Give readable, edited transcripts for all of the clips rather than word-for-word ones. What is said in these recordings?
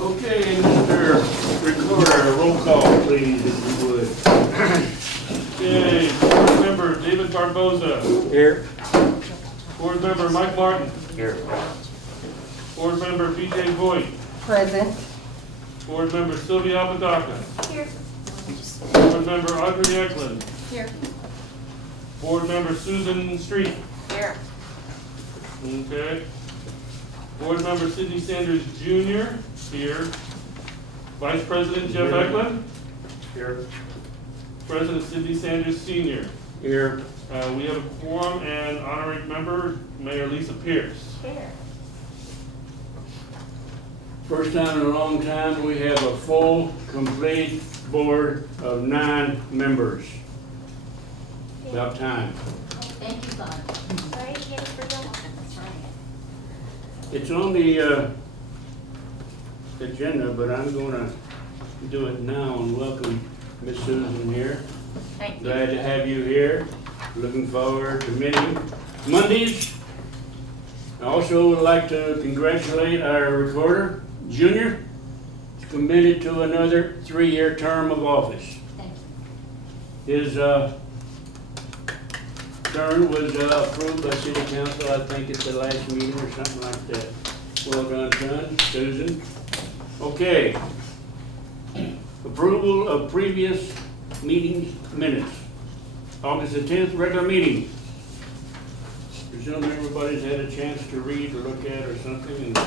Okay, Mr. Recorder, roll call, please, if you would. Okay, board member David Barboza. Here. Board member Mike Martin. Here. Board member BJ Voigt. Present. Board member Sylvia Apodaca. Here. Board member Audrey Eklund. Here. Board member Susan Street. Here. Okay. Board member Sidney Sanders Jr. here. Vice President Jeff Here. Eklund. Here. President Sidney Sanders Sr. Here. We have a quorum and honorary member, Mayor Lisa Pierce. Here. First time in a long time, we have a full, complete board of 9 members. About time. Thank you, God. Right, yes, for the That's right. It's on the agenda, but I'm gonna do it now and welcome Miss Susan here. Thank you. Glad to have you here. Looking forward to many Mondays. I also would like to congratulate our recorder, Junior. He's committed to another 3-year term of office. Thank you. His term was approved by City Council, I think at the last meeting or something like that. Well done, son, Susan. Okay. Approval of previous meeting minutes. August the 10th, regular meeting. Presume everybody's had a chance to read or look at or something, and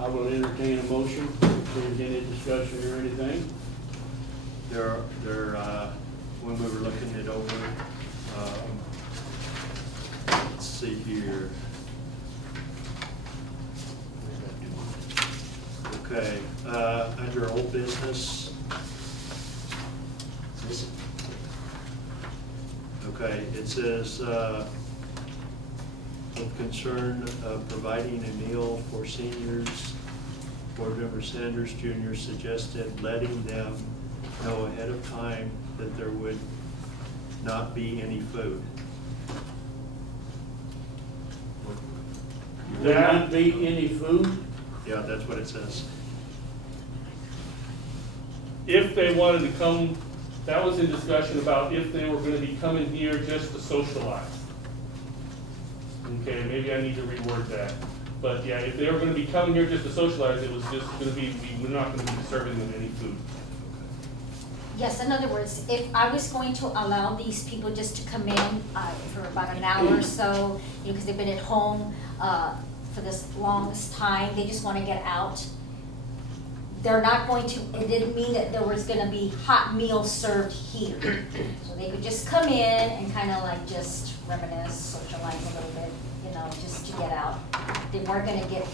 I will entertain a motion if there's any discussion or anything. When we were looking it over, let's see here. Okay, under old business. Okay, it says, of concern of providing a meal for seniors, Board Member Sanders Jr. suggested letting them know ahead of time that there would not be any food. Will not be any food? Yeah, that's what it says. If they wanted to come, that was in discussion about if they were gonna be coming here just to socialize. Okay, maybe I need to reword that. But yeah, if they were gonna be coming here just to socialize, it was just gonna be, we're not gonna be serving them any food. Yes, in other words, if I was going to allow these people just to come in for about an hour or so, you know, because they've been at home for this longest time, they just want to get out. They're not going to, it didn't mean that there was gonna be hot meals served here. So they could just come in and kind of like just reminisce, socialize a little bit, you know, just to get out. They weren't gonna get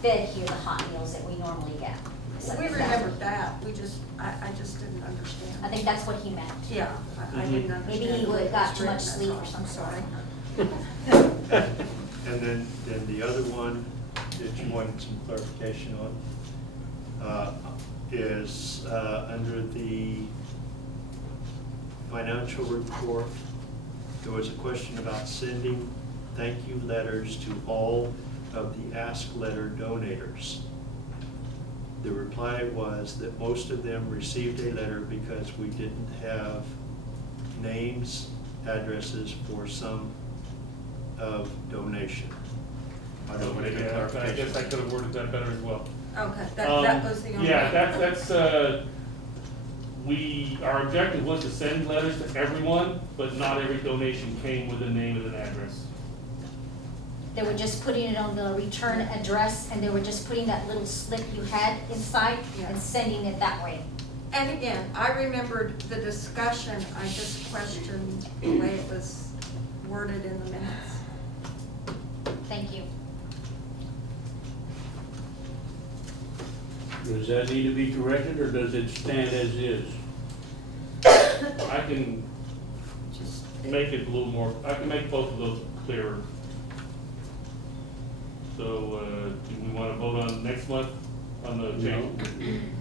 fed here the hot meals that we normally get. So We that- remembered that, we just, I just didn't understand. I think that's what he meant. Yeah, I didn't understand. Maybe he the way it got was too much written, sleep or that's all. something. I'm sorry. And then the other one that you wanted some clarification on is under the financial report, there was a question about sending thank you letters to all of the Ask Letter donators. The reply was that most of them received a letter because we didn't have names, addresses for some of donation. I don't want to get Yeah, I clarification. guess I could have worded that better as well. Okay, that was the only. Yeah, that's, our objective was to send letters to everyone, but not every donation came with a name and an address. They were just putting it on the return address, and they were just putting that little slip you had inside and Yeah. sending it that way. And again, I remembered the discussion, I just questioned the way it was worded in the minutes. Thank you. Does that need to be corrected, or does it stand as is? I can Just, make it a little more, I can make both of those clearer. So, do we want to vote on next month on the change?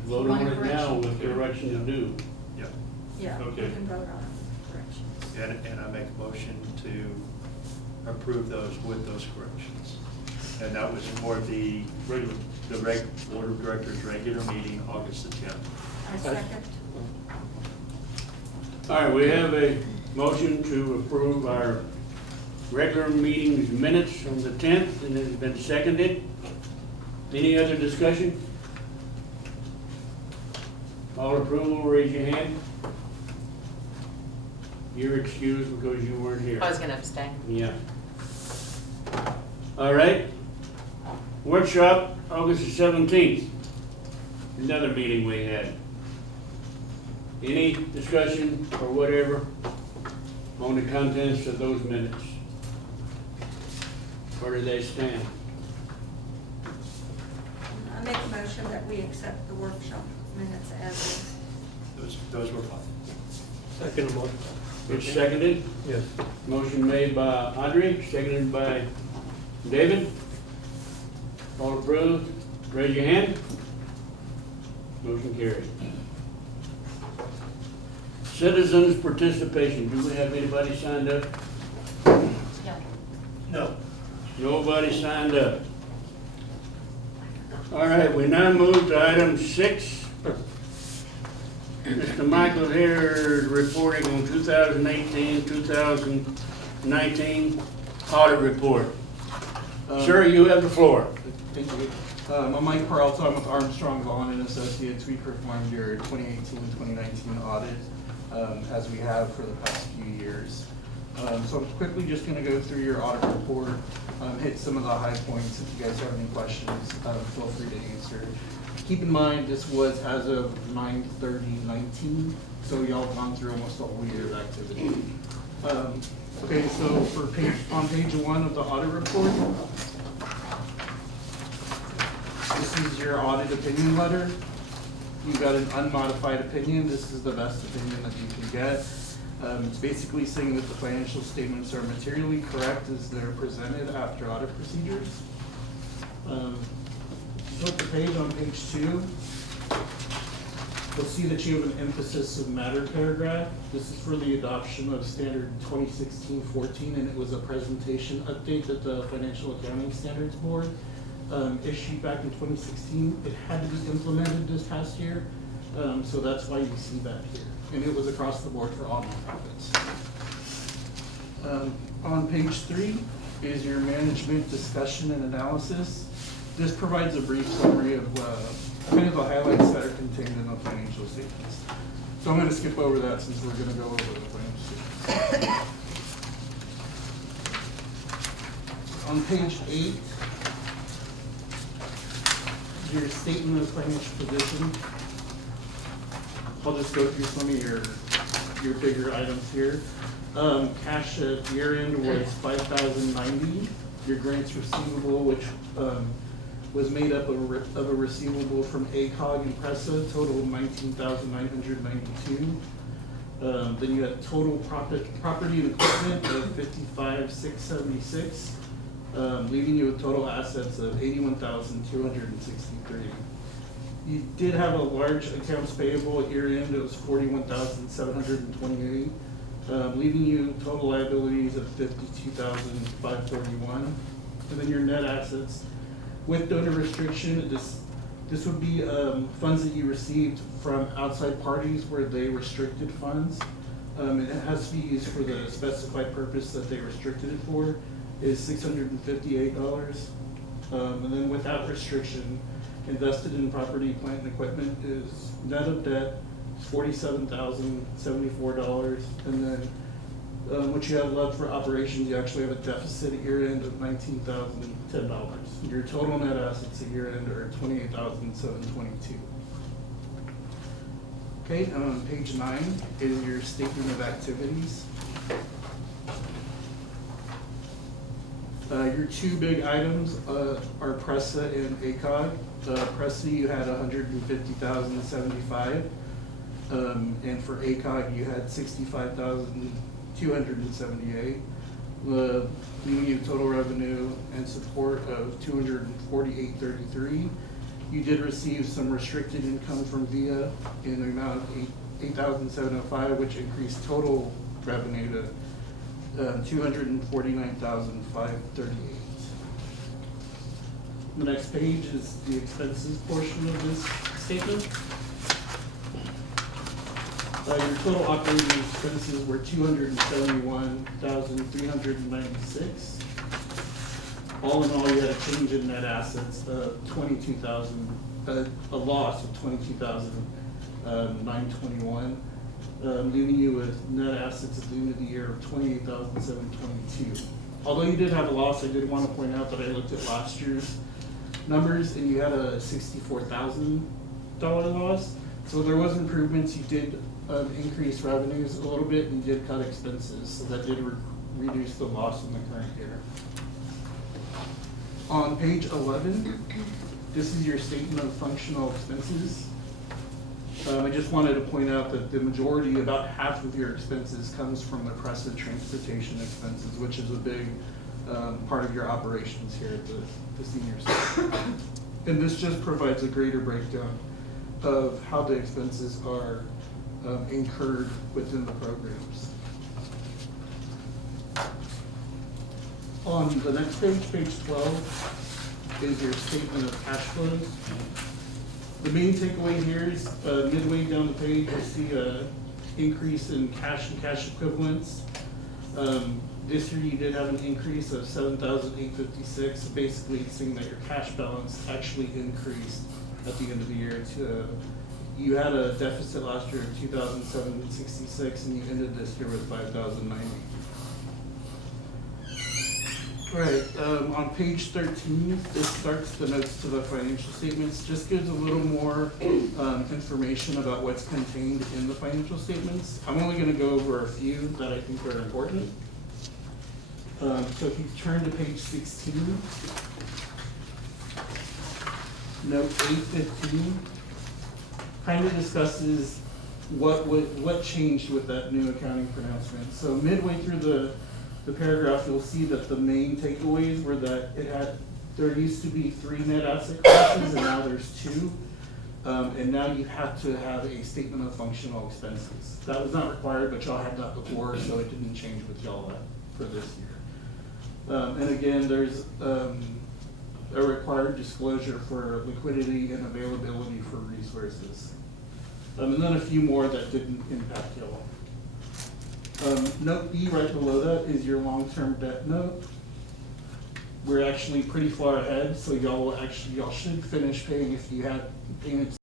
Vote on it now with correction to do. Yep. yeah, we Okay. can vote on corrections. And I make a motion to approve those with those corrections. And that was for the Regular. Board of Directors regular meeting, August the 10th. I second. All right, we have a motion to approve our regular meetings minutes on the 10th, and it has been seconded. Any other discussion? All approval, raise your hand. You're excused because you weren't here. I was gonna abstain. Yeah. All right. Workshop, August the 17th. Another meeting we had. Any discussion or whatever on the contents of those minutes? Where do they stand? I make a motion that we accept the workshop minutes as is. Those were fine. Second motion. It's seconded. Yes. Motion made by Audrey, seconded by David. All approved, raise your hand. Motion carried. Citizens' participation, do we have anybody signed up? No. No. Nobody signed up. All right, we now move to item 6. Mr. Michael here is reporting on 2018, 2019 audit report. Sir, you have the floor. Thank you. I'm Mike Peralta. I'm with Armstrong, Vaughn and Associates. We performed your 2018-2019 audit, as we have for the past few years. So I'm quickly just going to go through your audit report, hit some of the high points. If you guys have any questions, feel free to answer. Keep in mind, this was as of 9/30/19, so y'all have gone through almost a whole year of activity. Okay, so on page 1 of the audit report, this is your audit opinion letter. You've got an unmodified opinion. This is the best opinion that you can get. It's basically saying that the financial statements are materially correct as they're presented after audit procedures. Flip the page on page 2. You'll see that you have an emphasis of matter paragraph. This is for the adoption of standard 2016-14, and it was a presentation update that the Financial Accounting Standards Board issued back in 2016. It had to be implemented this past year, so that's why you see that here. And it was across the board for all nonprofits. On page 3 is your management discussion and analysis. This provides a brief summary of kind of the highlights that are contained in the financial statements. So I'm going to skip over that since we're going to go over the financial statements. On page 8, your statement of financial position. I'll just go through some of your bigger items here. Cash at year end was $5,090. Your grants receivable, which was made up of a receivable from ACOG and PRESA, totaled $19,992. Then you had total property and equipment of $55,676, leaving you with total assets of $81,263. You did have a large accounts payable at year end. It was $41,728, leaving you total liabilities of $52,531. And then your net assets with donor restriction, this would be funds that you received from outside parties where they restricted funds. It has to be used for the specified purpose that they restricted it for, is $658. And then without restriction, invested in property, plant, and equipment is net of debt, $47,074. And then what you have left for operations, you actually have a deficit at year end of $19,010. Your total net assets at year end are $28,722. Okay, page 9 is your statement of activities. Your two big items are PRESA and ACOG. PRESA, you had $150,075, and for ACOG you had $65,278. Leaving you total revenue and support of $248.33. You did receive some restricted income from VIA in the amount of $8,705, which increased total revenue to $249,538. The next page is the expenses portion of this statement. Your total operating expenses were $271,396. All in all, you had a change in net assets of a loss of $22,921, leaving you with net assets at the end of the year of $28,722. Although you did have a loss, I did want to point out that I looked at last year's numbers and you had a $64,000 loss. So there was improvements. You did increase revenues a little bit and you did cut expenses, so that did reduce the loss in the current year. On page 11, this is your statement of functional expenses. I just wanted to point out that the majority, about half of your expenses comes from the press and transportation expenses, which is a big part of your operations here at the senior center. And this just provides a greater breakdown of how the expenses are incurred within the programs. On the next page, page 12, is your statement of cash flows. The main takeaway here is midway down the page, you see an increase in cash and cash equivalents. This year you did have an increase of $7,856. Basically, it's saying that your cash balance actually increased at the end of the year. You had a deficit last year of $2,766, and you ended this year with $5,090. Right, on page 13, this starts the notes to the financial statements, just gives a little more information about what's contained in the financial statements. I'm only gonna go over a few that I think are important. So if you turn to page 16, note 815, kind of discusses what changed with that new accounting pronouncement. So midway through the paragraph, you'll see that the main takeaways were that there used to be 3 net asset classes and now there's 2. And now you have to have a statement of functional expenses. That was not required, but y'all had that before, so it didn't change with y'all for this year. And again, there's a required disclosure for liquidity and availability for resources. And then a few more that didn't impact y'all. Note B right below that is your long-term debt note. We're actually pretty far ahead, so y'all should finish paying if you had payments